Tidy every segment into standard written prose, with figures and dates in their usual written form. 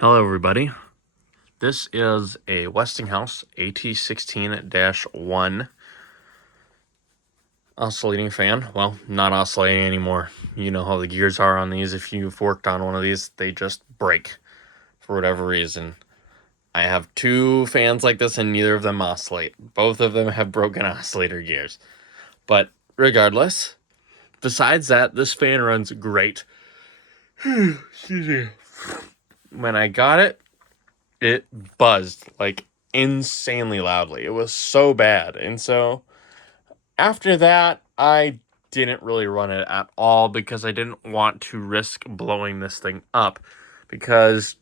Hello everybody, this is a Westinghouse AT16-1 oscillating fan. Well, not oscillating anymore. You know how the gears are on these. If you've worked on one of these, they just break for whatever reason. I have two fans like this and neither of them oscillate. Both of them have broken oscillator gears. But regardless, besides that, this fan runs great. Excuse me. When I got it, it buzzed like insanely loudly. It was so bad. And so after that, I didn't really run it at all because I didn't want to risk blowing this thing up. Because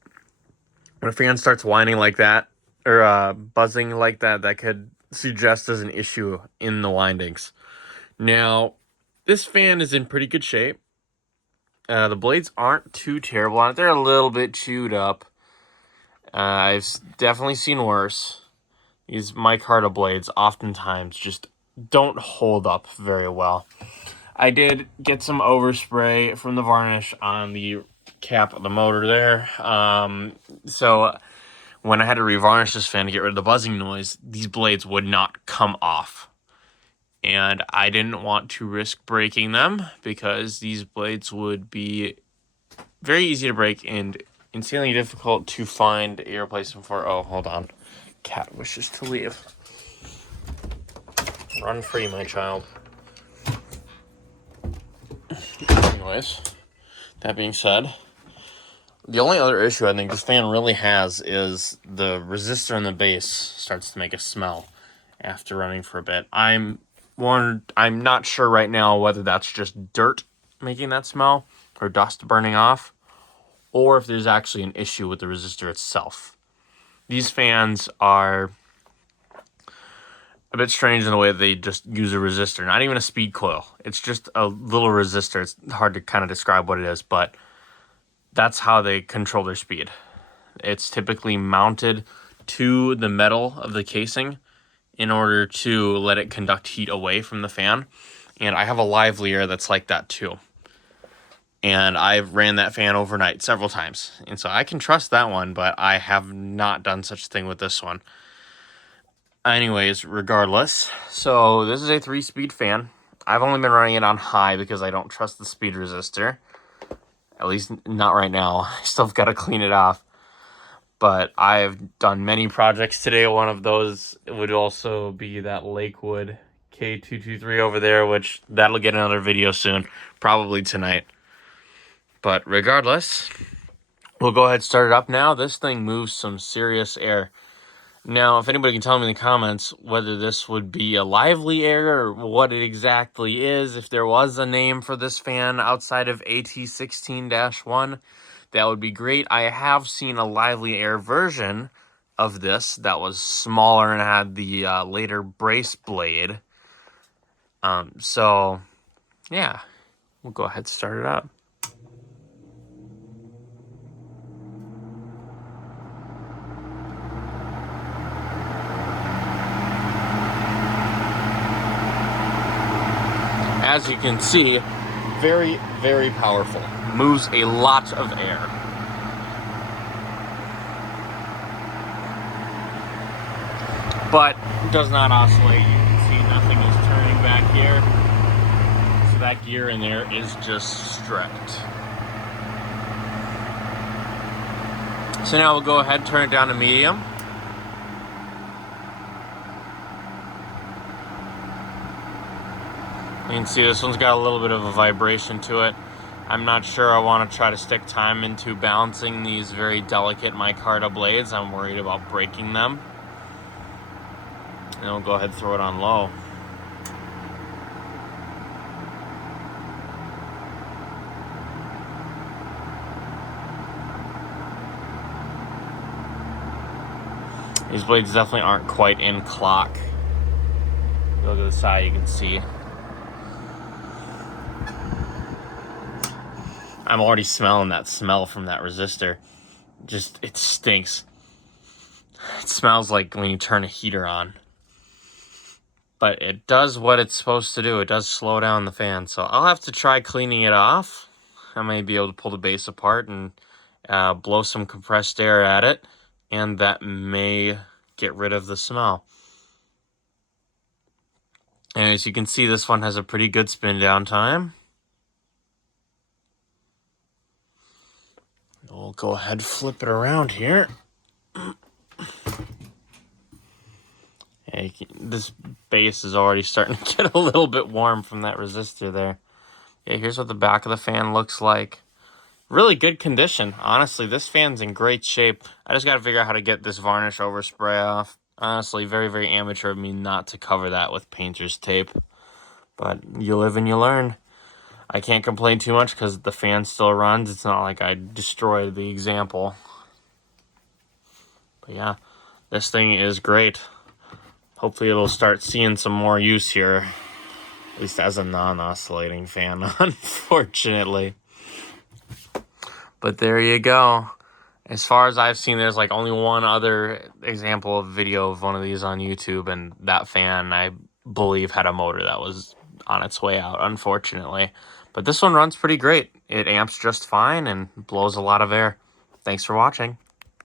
when a fan starts whining like that, or buzzing like that, that could suggest as an issue in the windings. Now, this fan is in pretty good shape. The blades aren't too terrible on it. They're a little bit chewed up. I've definitely seen worse. These micarta blades oftentimes just don't hold up very well. I did get some overspray from the varnish on the cap of the motor there. So when I had to revarnish this fan to get rid of the buzzing noise, these blades would not come off. And I didn't want to risk breaking them because these blades would be very easy to break and insanely difficult to find a replacement for. Oh, hold on. Cat wishes to leave. Run free, my child. Anyways, that being said, the only other issue I think this fan really has is the resistor in the base starts to make a smell after running for a bit. I'm not sure right now whether that's just dirt making that smell or dust burning off, or if there's actually an issue with the resistor itself. These fans are a bit strange in the way that they just use a resistor, not even a speed coil. It's just a little resistor. It's hard to kind of describe what it is, but that's how they control their speed. It's typically mounted to the metal of the casing in order to let it conduct heat away from the fan. And I have a livelier that's like that too. And I've ran that fan overnight several times. And so I can trust that one, but I have not done such a thing with this one. Anyways, regardless, so this is a 3-speed fan. I've only been running it on high because I don't trust the speed resistor. At least not right now. I still have got to clean it off. But I've done many projects today. One of those would also be that Lakewood K223 over there, which that'll get another video soon, probably tonight. But regardless, we'll go ahead and start it up now. This thing moves some serious air. Now, if anybody can tell me in the comments whether this would be a lively air or what it exactly is, if there was a name for this fan outside of AT16-1, that would be great. I have seen a lively air version of this that was smaller and had the later brace blade. So, yeah, we'll go ahead and start it up. As you can see, very, very powerful. Moves a lot of air. But does not oscillate. You can see nothing is turning back here. So that gear in there is just stripped. So now we'll go ahead and turn it down to medium. You can see this one's got a little bit of a vibration to it. I'm not sure I want to try to stick time into balancing these very delicate micarta blades. I'm worried about breaking them. And we'll go ahead and throw it on low. These blades definitely aren't quite in clock. Go to the side, you can see. I'm already smelling that smell from that resistor. Just, it stinks. It smells like when you turn a heater on. But it does what it's supposed to do. It does slow down the fan. So I'll have to try cleaning it off. I may be able to pull the base apart and blow some compressed air at it, and that may get rid of the smell. And as you can see, this one has a pretty good spin down time. We'll go ahead and flip it around here. This base is already starting to get a little bit warm from that resistor there. Yeah, here's what the back of the fan looks like. Really good condition. Honestly, this fan's in great shape. I just got to figure out how to get this varnish overspray off. Honestly, very, very amateur of me not to cover that with painter's tape. But you live and you learn. I can't complain too much because the fan still runs. It's not like I destroyed the example. But yeah, this thing is great. Hopefully it'll start seeing some more use here. At least as a non-oscillating fan, unfortunately. But there you go. As far as I've seen, there's like only one other example of video of one of these on YouTube, and that fan, I believe, had a motor that was on its way out, unfortunately. But this one runs pretty great. It amps just fine and blows a lot of air. Thanks for watching.